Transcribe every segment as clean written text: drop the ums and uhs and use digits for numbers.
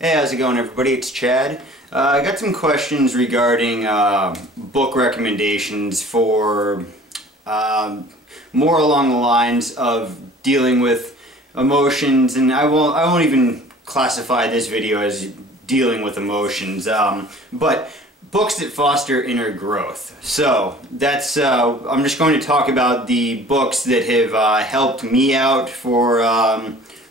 Hey, how's it going, everybody? It's Chad. I got some questions regarding book recommendations for more along the lines of dealing with emotions, and I won't even classify this video as dealing with emotions, but books that foster inner growth. So that's I'm just going to talk about the books that have helped me out for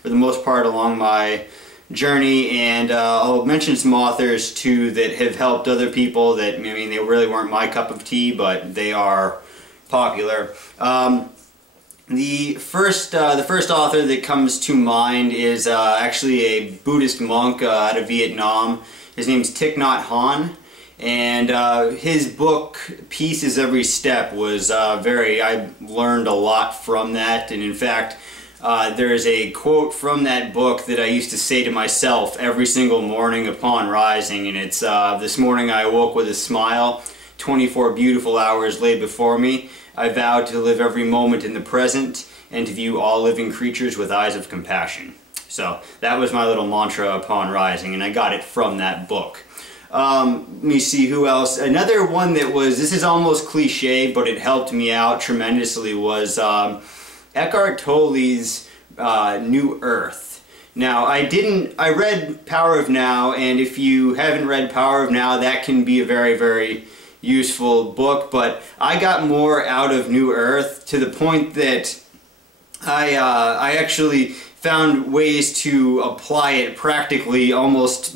the most part along my journey, and I'll mention some authors too that have helped other people that, I mean, they really weren't my cup of tea, but they are popular. The first author that comes to mind is actually a Buddhist monk out of Vietnam. His name's Thich Nhat Hanh, and his book Peace is Every Step was I learned a lot from that, and in fact there is a quote from that book that I used to say to myself every single morning upon rising, and it's, "This morning I awoke with a smile, 24 beautiful hours lay before me. I vowed to live every moment in the present and to view all living creatures with eyes of compassion." So that was my little mantra upon rising, and I got it from that book. Let me see who else. Another one that was, this is almost cliche, but it helped me out tremendously, was Eckhart Tolle's New Earth. Now, I read Power of Now, and if you haven't read Power of Now, that can be a very, very useful book, but I got more out of New Earth to the point that I actually found ways to apply it practically almost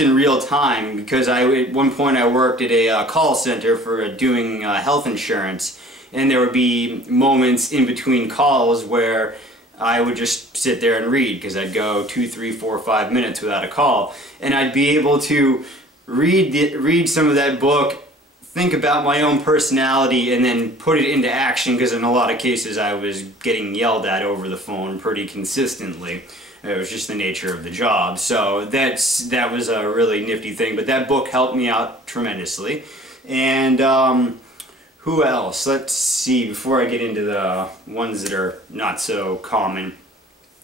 in real time, because at one point I worked at a call center for doing health insurance, and there would be moments in between calls where I would just sit there and read, because I'd go 2, 3, 4, 5 minutes without a call, and I'd be able to read some of that book, think about my own personality, and then put it into action, because in a lot of cases I was getting yelled at over the phone pretty consistently. It was just the nature of the job, so that was a really nifty thing, but that book helped me out tremendously. And who else? Let's see, before I get into the ones that are not so common.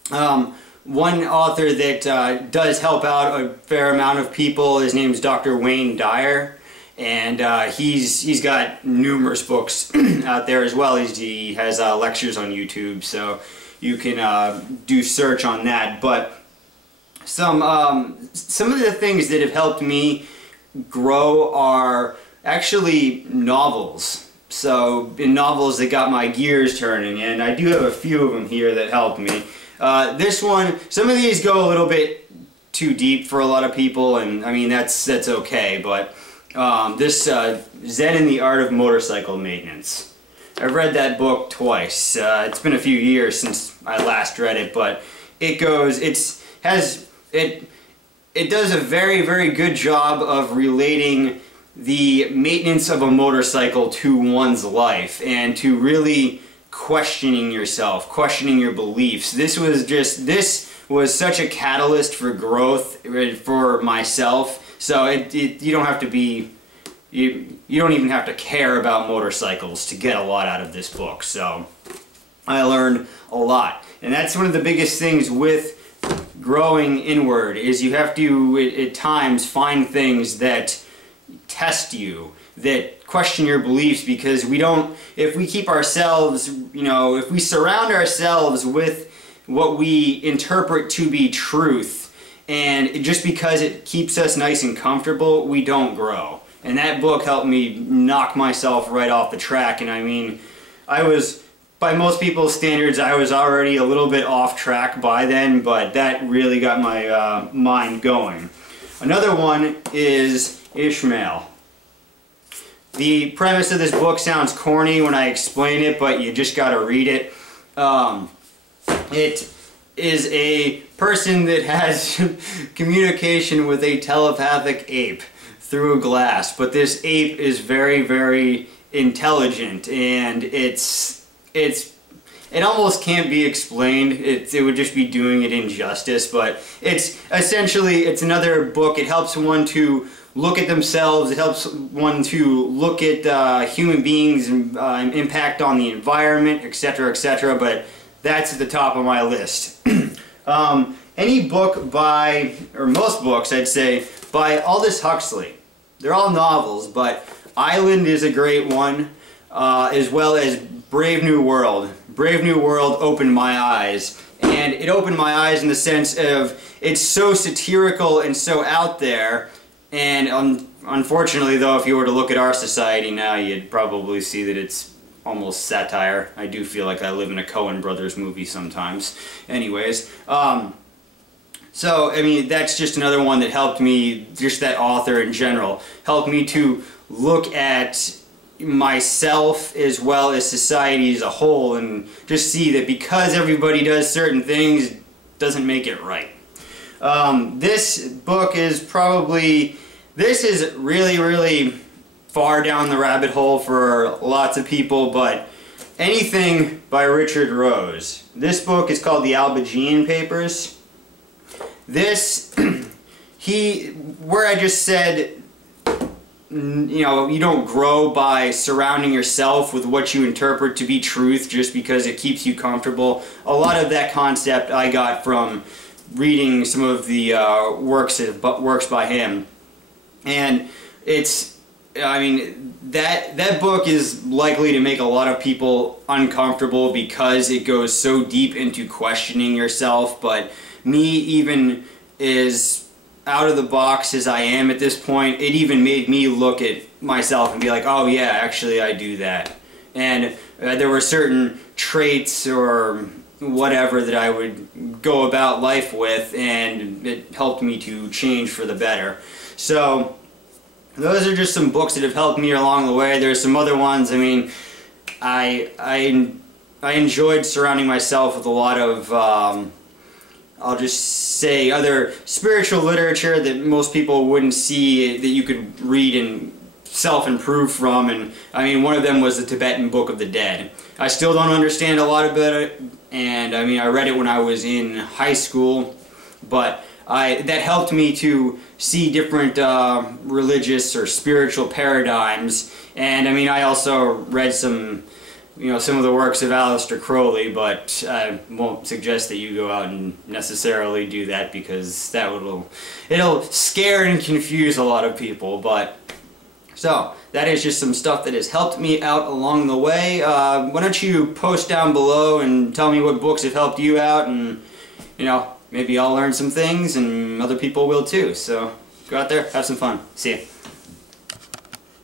One author that does help out a fair amount of people, his name's Dr. Wayne Dyer, and he's got numerous books out there as well. He has lectures on YouTube, so you can do search on that. But some of the things that have helped me grow are actually novels. So in novels that got my gears turning, and I do have a few of them here that helped me. This one, some of these go a little bit too deep for a lot of people, and I mean that's okay, but this Zen and the Art of Motorcycle Maintenance. I've read that book twice. It's been a few years since I last read it, but it does a very, very good job of relating the maintenance of a motorcycle to one's life, and to really questioning yourself, questioning your beliefs. This was such a catalyst for growth for myself. So you don't have to be, you don't even have to care about motorcycles to get a lot out of this book. So I learned a lot, and that's one of the biggest things with growing inward, is you have to at times find things that test you, that question your beliefs, because if we keep ourselves, if we surround ourselves with what we interpret to be truth, and just because it keeps us nice and comfortable, we don't grow. And that book helped me knock myself right off the track, and I mean, by most people's standards, I was already a little bit off track by then, but that really got my mind going. Another one is Ishmael. The premise of this book sounds corny when I explain it, but you just gotta read it. It is a person that has communication with a telepathic ape through a glass, but this ape is very, very intelligent, and it almost can't be explained. It would just be doing it injustice, but it's another book. It helps one to look at themselves. It helps one to look at human beings and impact on the environment, etc., etc. But that's at the top of my list. any book by, or most books I'd say, by Aldous Huxley. They're all novels, but Island is a great one, as well as Brave New World. Brave New World opened my eyes, and it opened my eyes in the sense of it's so satirical and so out there, and unfortunately though, if you were to look at our society now, you'd probably see that it's almost satire. I do feel like I live in a Coen Brothers movie sometimes. Anyways, so, I mean, that's just another one that helped me, just that author in general, helped me to look at myself as well as society as a whole and just see that because everybody does certain things doesn't make it right. This book is probably, this is really far down the rabbit hole for lots of people, but anything by Richard Rose. This book is called The Albigean Papers. This, where I just said, you know, you don't grow by surrounding yourself with what you interpret to be truth just because it keeps you comfortable. A lot of that concept I got from reading some of the works by him. And it's, I mean, that book is likely to make a lot of people uncomfortable because it goes so deep into questioning yourself, but me, even as out of the box as I am at this point, it even made me look at myself and be like, oh yeah, actually I do that. And there were certain traits or whatever that I would go about life with, and it helped me to change for the better. So those are just some books that have helped me along the way. There's some other ones. I mean, I enjoyed surrounding myself with a lot of I'll just say other spiritual literature that most people wouldn't see, that you could read and self-improve from, and I mean, one of them was the Tibetan Book of the Dead. I still don't understand a lot about it, and I mean, I read it when I was in high school, but that helped me to see different religious or spiritual paradigms. And I mean, I also read some, you know, some of the works of Aleister Crowley, but I won't suggest that you go out and necessarily do that because that it'll scare and confuse a lot of people. But so that is just some stuff that has helped me out along the way. Why don't you post down below and tell me what books have helped you out, and you know, maybe I'll learn some things and other people will too. So go out there, have some fun. See ya.